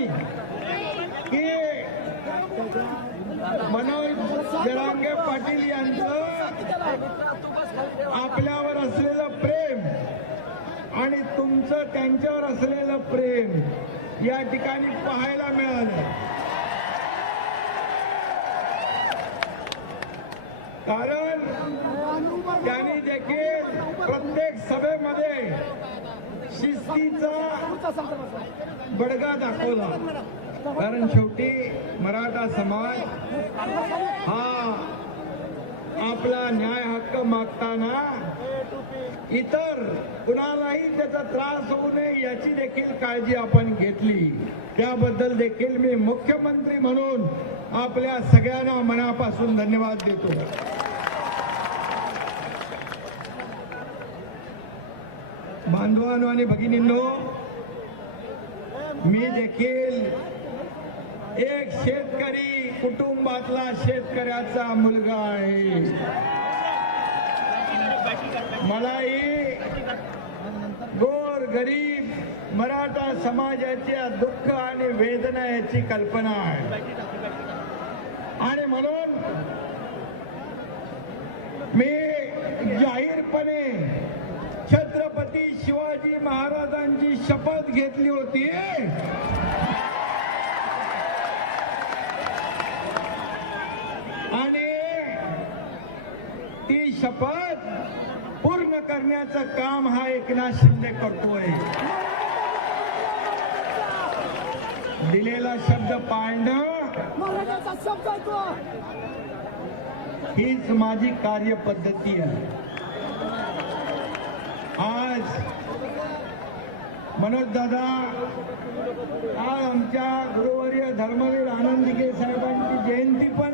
मी की मनोज जरांगे पाटील यांचं आपल्यावर असलेलं प्रेम आणि तुमचं त्यांच्यावर असलेलं प्रेम या ठिकाणी पाहायला मिळालं. कारण त्यांनी देखील प्रत्येक सभेमध्ये शिस्तीचा बडगा दाखवला. कारण शेवटी मराठा समाज हा आपला न्याय हक्क मागताना इतर कुणालाही त्याचा त्रास होऊ नये याची देखील काळजी आपण घेतली. त्याबद्दल देखील मी मुख्यमंत्री म्हणून आपल्या सगळ्यांना मनापासून धन्यवाद देतो. बांधवांनो आणि भगिनींनो, मी देखील एक शेतकरी कुटुंबातला शेतकऱ्याचा मुलगा आहे. मलाही गोर गरीब मराठा समाजाच्या दुःख आणि वेदना याची कल्पना आहे. आणि म्हणून मी जाहीरपणे छत्रपती शिवाजी महाराजांची शपथ घेतली होती. आणि ती शपथ पूर्ण करण्याचं काम हा एकनाथ शिंदे करतोय. दिलेला शब्द पाळणं हीच माझी कार्यपद्धती आहे. आज मनोज दादा, आज आमच्या गुरुवर्य धर्मवीर आनंद दिघे साहेबांची जयंती पण